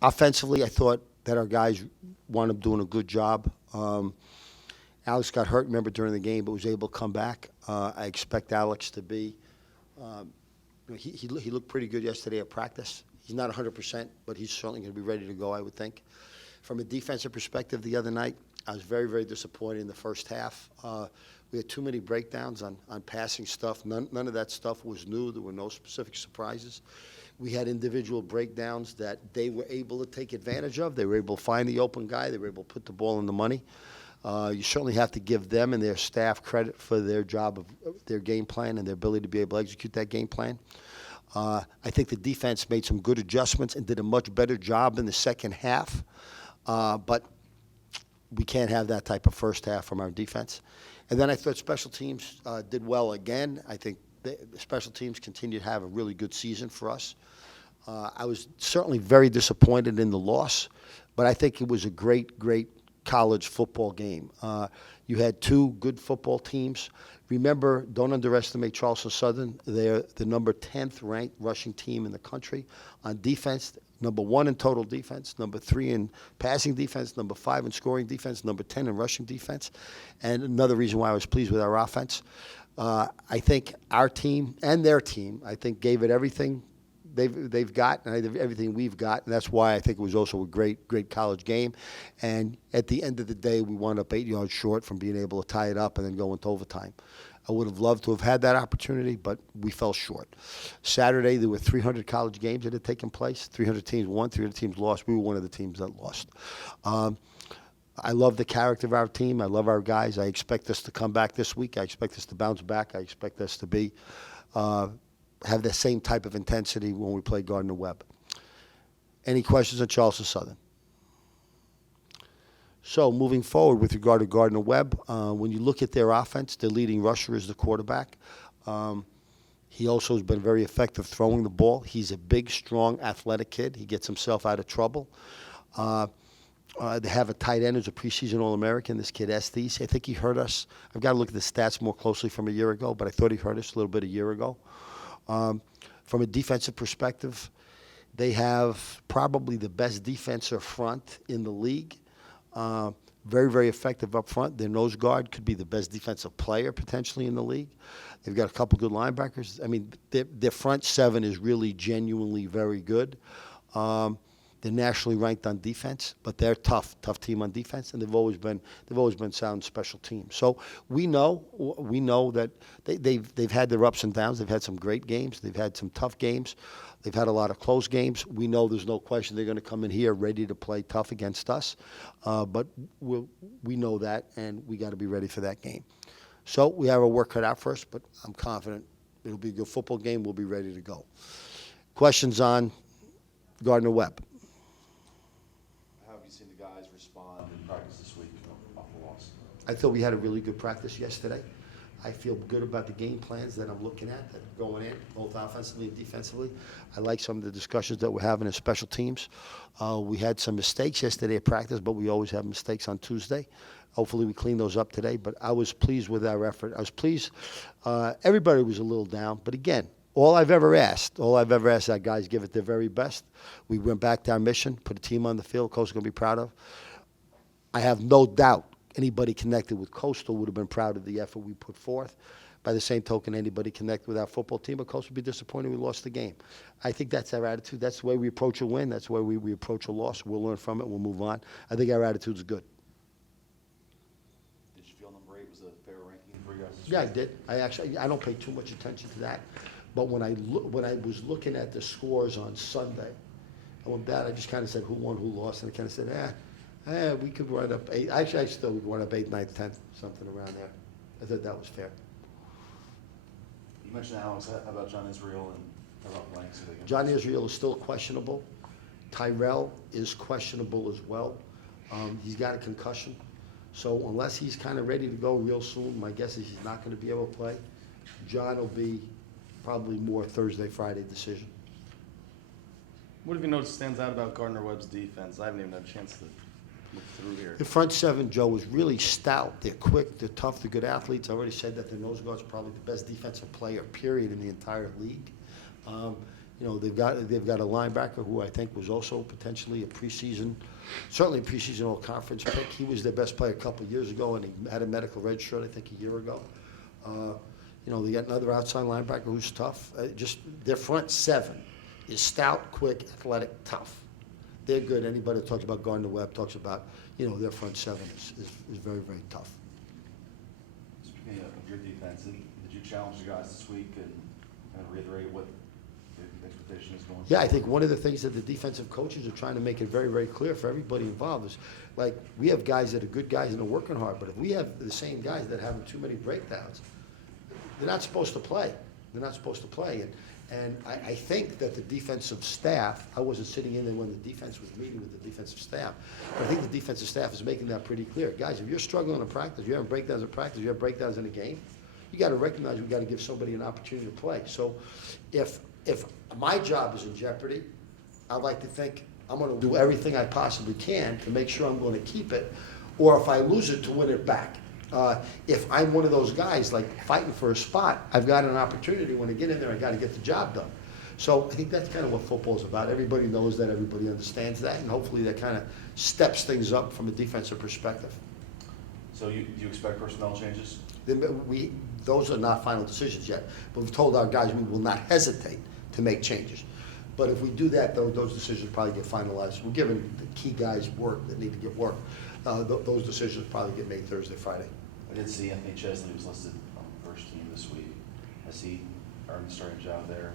Offensively, I thought that our guys wound up doing a good job. Alex got hurt, remember, during the game, but was able to come back. I expect Alex to be. Um, he looked pretty good yesterday at practice. He's not 100%, but he's certainly going to be ready to go, I would think. From a defensive perspective, the other night, I was very, very disappointed in the first half. We had too many breakdowns on passing stuff. None of that stuff was new. There were no specific surprises. We had individual breakdowns that they were able to take advantage of. They were able to find the open guy. They were able to put the ball in the money. You certainly have to give them and their staff credit for their job of their game plan and their ability to be able to execute that game plan. I think the defense made some good adjustments and did a much better job in the second half. But we can't have that type of first half from our defense. And then I thought special teams did well again. I think the special teams continue to have a really good season for us. I was certainly very disappointed in the loss, but I think it was a great, great college football game. You had two good football teams. Remember, don't underestimate Charleston Southern. They're the number 10th ranked rushing team in the country on defense. Number 1 in total defense, number 3 in passing defense, number 5 in scoring defense, number 10 in rushing defense. And another reason why I was pleased with our offense, I think our team and their team, I think, gave it everything they've got and everything we've got, and that's why I think it was also a great, great college game. And at the end of the day, we wound up 8 yards short from being able to tie it up and then go into overtime. I would have loved to have had that opportunity, but we fell short. Saturday, there were 300 college games that had taken place. 300 teams won, 300 teams lost. We were one of the teams that lost. I love the character of our team. I love our guys. I expect us to come back this week. I expect us to bounce back. I expect us to be have the same type of intensity when we play Gardner-Webb. Any questions on Charleston Southern? So moving forward with regard to Gardner-Webb, when you look at their offense, their leading rusher is the quarterback. He also has been very effective throwing the ball. He's a big, strong, athletic kid. He gets himself out of trouble. They have a tight end who's a preseason All-American, this kid Estes. I think he hurt us. I've got to look at the stats more closely from a year ago, but I thought he hurt us a little bit a year ago. From a defensive perspective, they have probably the best defensive front in the league. Very, very effective up front. Their nose guard could be the best defensive player potentially in the league. They've got a couple good linebackers. I mean, their front seven is really genuinely very good. They're nationally ranked on defense, but they're tough team on defense, and they've always been sound special teams. So we know that they've had their ups and downs. They've had some great games. They've had some tough games. They've had a lot of close games. We know there's no question they're going to come in here ready to play tough against us, but we know that, and we got to be ready for that game. So we have our work cut out for us, but I'm confident it'll be a good football game. We'll be ready to go. Questions on Gardner-Webb? I thought we had a really good practice yesterday. I feel good about the game plans that I'm looking at that are going in, both offensively and defensively. I like some of the discussions that we're having in special teams. We had some mistakes yesterday at practice, but we always have mistakes on Tuesday. Hopefully we clean those up today, but I was pleased with our effort. I was pleased. Everybody was a little down, but again, all I've ever asked that guys give it their very best. We went back to our mission, put a team on the field Coach is going to be proud of. I have no doubt anybody connected with Coastal would have been proud of the effort we put forth. By the same token, anybody connected with our football team, but Coastal would be disappointed we lost the game. I think that's our attitude. That's the way we approach a win. That's the way we approach a loss. We'll learn from it. We'll move on. I think our attitude is good. Did you feel number 8 was a fair ranking for you guys? Yeah, I did. I don't pay too much attention to that. But when I was looking at the scores on Sunday, I went back, I just kind of said who won, who lost, and I kind of said, we could run up 8. Actually, I still would run up 8, 9, 10, something around there. I thought that was fair. You mentioned Alex. How about John Israel and how about Blanks? John Israel is still questionable. Tyrell is questionable as well. He's got a concussion. So unless he's kind of ready to go real soon, my guess is he's not going to be able to play. John will be probably more Thursday, Friday decision. What have you noticed stands out about Gardner-Webb's defense? I haven't even had a chance to look through here. The front seven, Joe, is really stout. They're quick. They're tough. They're good athletes. I already said that their nose guard's probably the best defensive player, period, in the entire league. You know, they've got a linebacker who I think was also potentially certainly a preseason all-conference pick. He was their best player a couple of years ago, and he had a medical red shirt, I think, a year ago. You know, they got another outside linebacker who's tough. Just their front seven is stout, quick, athletic, tough. They're good. Anybody that talks about Gardner-Webb talks about, you know, their front seven is very, very tough. Speaking of your defense, did you challenge the guys this week and kind of reiterate what the expectation is going forward? Yeah, I think one of the things that the defensive coaches are trying to make it very, very clear for everybody involved is, like, we have guys that are good guys and are working hard, but if we have the same guys that are having too many breakdowns, they're not supposed to play. They're not supposed to play. And I think that the defensive staff, I wasn't sitting in there when the defense was meeting with the defensive staff, but I think the defensive staff is making that pretty clear. Guys, if you're struggling in practice, you have breakdowns in practice, you have breakdowns in a game, you got to recognize we got to give somebody an opportunity to play. So if my job is in jeopardy, I'd like to think I'm going to do everything I possibly can to make sure I'm going to keep it, or if I lose it, to win it back. If I'm one of those guys, like, fighting for a spot, I've got an opportunity. When I get in there, I got to get the job done. So I think that's kind of what football's about. Everybody knows that, everybody understands that, and hopefully that kind of steps things up from a defensive perspective. So do you expect personnel changes? Those are not final decisions yet, but we've told our guys we will not hesitate to make changes. But if we do that, those decisions probably get finalized. We're giving the key guys work that need to get work. Those decisions probably get made Thursday, Friday. I did see Anthony Chesley was listed on the first team this week. Has he earned the starting job there?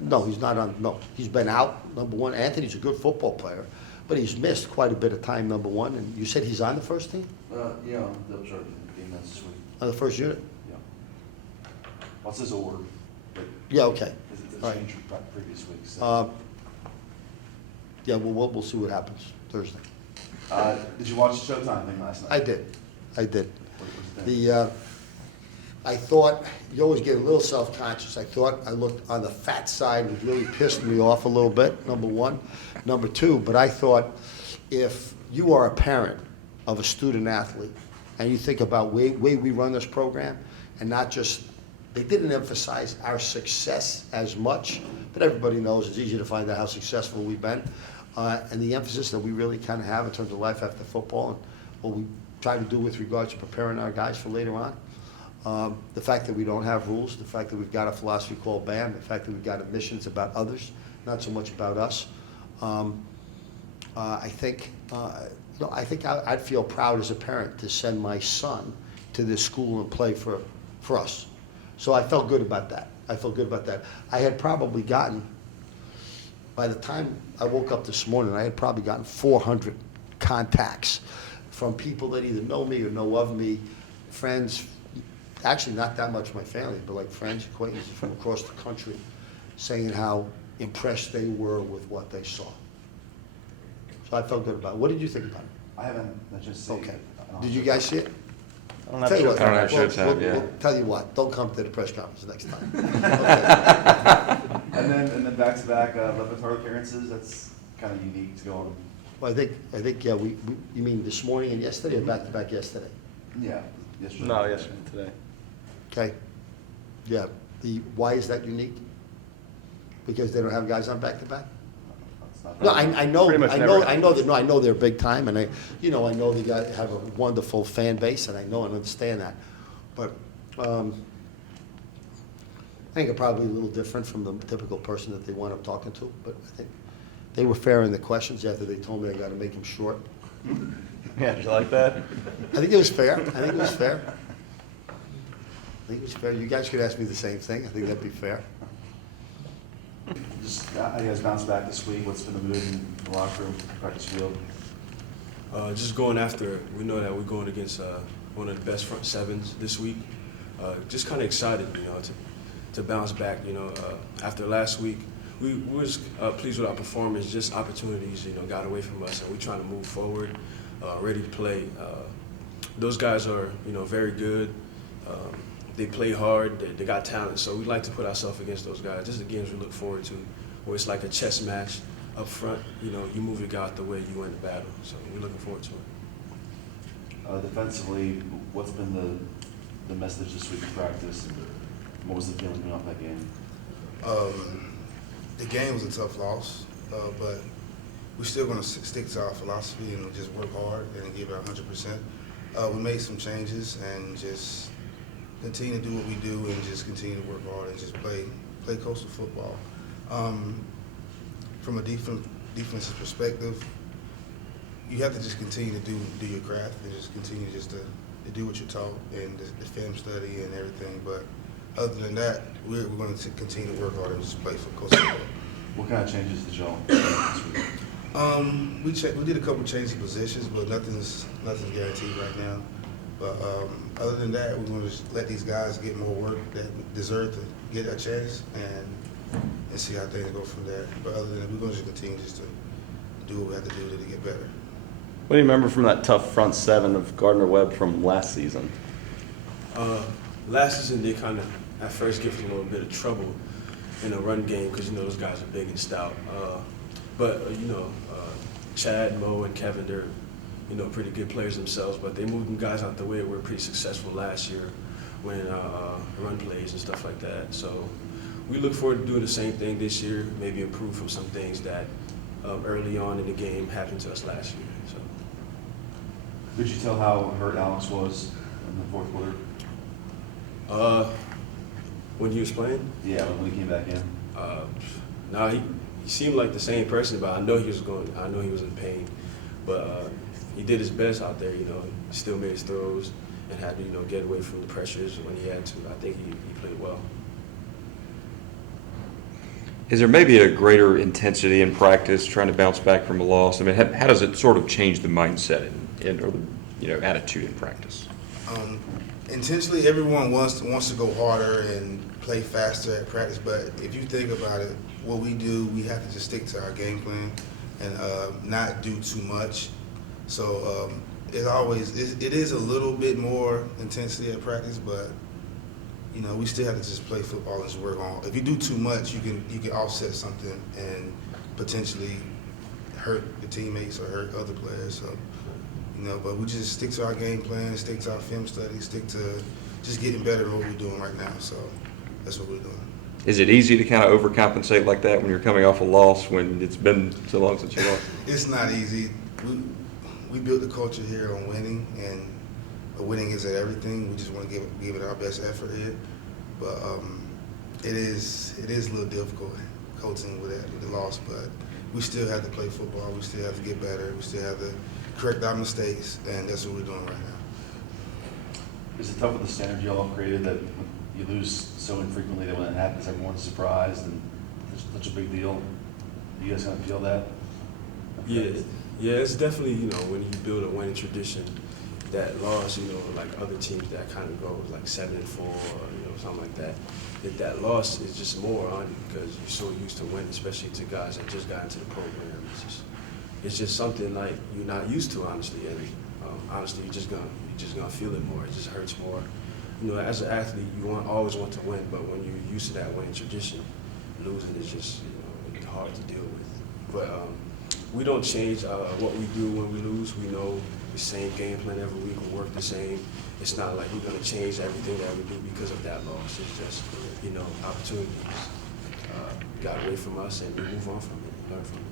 No, he's not on. No, he's been out, number one. Anthony's a good football player, but he's missed quite a bit of time, number one. And you said he's on the first team? Yeah, they'll start the game this week. On the first unit? Yeah. What's his order? Yeah, okay. It's All right. changed from previous weeks. So. Yeah, we'll see what happens Thursday. Did you watch the Showtime thing last night? I did. What did you think? I thought, you always get a little self-conscious. I thought I looked on the fat side, which really pissed me off a little bit, number one. Number two, but I thought, if you are a parent of a student athlete and you think about way we run this program, and not just, they didn't emphasize our success as much, but everybody knows it's easy to find out how successful we've been. And the emphasis that we really kind of have in terms of life after football and what we try to do with regards to preparing our guys for later on. The fact that we don't have rules, the fact that we've got a philosophy called BAM, the fact that we've got admissions about others, not so much about us. I think I'd feel proud as a parent to send my son to this school and play for us. So I felt good about that. I had probably gotten, by the time I woke up this morning, I had probably gotten 400 contacts from people that either know me or know of me, friends, actually not that much my family, but like friends, acquaintances from across the country, saying how impressed they were with what they saw. So I felt good about it. What did you think about it? I haven't just seen. Okay. Did you guys see it? I don't have Tell you what, Showtime. I don't have Showtime, yeah. we'll tell you what, don't come to the press conference next time. Okay. And then back-to-back repertoire appearances. That's kind of unique to go on. Well, I think yeah. You mean this morning and yesterday, or back-to-back yesterday? Yeah. Yesterday. No, yesterday, today. Okay. Yeah. Why is that unique? Because they don't have guys on back-to-back? That's not No, I know, Pretty much I never know happens. that. No, I know they're big time, and I know they have a wonderful fan base, and I know and understand that. But I think it's probably a little different from the typical person that they wind up talking to. But I think they were fair in the questions after they told me I got to make them short. Yeah, did you like that? I think it was fair. You guys could ask me the same thing. I think that'd be fair. Just, how you guys bounced back this week? What's been the mood in the locker room, practice field? Just going after, we know that we're going against one of the best front sevens this week. Just kind of excited, to bounce back. After last week, we were just pleased with our performance. Just opportunities, got away from us, and we're trying to move forward, ready to play. Those guys are, very good. They play hard. They got talent. So we like to put ourselves against those guys. Just the games we look forward to, where it's like a chess match up front. You move the guy out the way, you win the battle. So we're looking forward to it. Defensively, what's been the message this week in practice? And what was the feeling going off that game? the game was a tough loss, but we're still going to stick to our philosophy and just work hard and give it 100%. We made some changes and just continue to do what we do and just continue to work hard and just play coastal football. From a defensive perspective, you have to just continue to do your craft and just continue just to do what you're taught and the film study and everything. But other than that, we're going to continue to work hard and just play for coastal football. What kind of changes did y'all make this week? We did a couple changes of positions, but nothing's guaranteed right now. But other than that, we're going to just let these guys get more work that deserve to get a chance and see how things go from there. But other than that, we're going to just continue just to do what we have to do to get better. What do you remember from that tough front seven of Gardner-Webb from last season? Last season, they kind of at first gave us a little bit of trouble in the run game because, those guys are big and stout. But Chad, Mo, and Kevin, they're, pretty good players themselves, but they moved them guys out the way. We were pretty successful last year winning run plays and stuff like that. So we look forward to doing the same thing this year, maybe improve from some things that early on in the game happened to us last year. So. Could you tell how hurt Alex was in the fourth quarter? When he was playing? Yeah, when he came back in. No, he seemed like the same person, but I know he was in pain. But he did his best out there, He still made his throws and had to, get away from the pressures when he had to. I think he played well. Is there maybe a greater intensity in practice trying to bounce back from a loss? I mean, how does it sort of change the mindset or the attitude in practice? Intentionally, everyone wants to go harder and play faster at practice. But if you think about it, what we do, we have to just stick to our game plan and not do too much. So it is a little bit more intensity at practice, but we still have to just play football and just work on. If you do too much, you can offset something and potentially hurt the teammates or hurt other players. So, but we just stick to our game plan, stick to our film study, stick to just getting better at what we're doing right now. So that's what we're doing. Is it easy to kind of overcompensate like that when you're coming off a loss when it's been so long since you lost? It's not easy. We built the culture here on winning, and winning isn't everything. We just want to give it our best effort here. But it is a little difficult coaching with the loss, but we still have to play football. We still have to get better. We still have to correct our mistakes, and that's what we're doing right now. Is it tough with the standard y'all have created that you lose so infrequently that when it happens, everyone's surprised and it's such a big deal? Do you guys kind of feel that? Yeah, it's definitely, when you build a winning tradition, that loss, like other teams that kind of go like 7-4 or, something like that. That loss is just more on you because you're so used to winning, especially to guys that just got into the program. It's just something like you're not used to, honestly, and honestly, you're just gonna feel it more. It just hurts more. As an athlete, you always want to win, but when you're used to that winning tradition, losing is just hard to deal with. But we don't change what we do when we lose. We know the same game plan every week. We work the same. It's not like we're gonna change everything that we do because of that loss. It's just opportunities got away from us, and we move on from it, learn from it.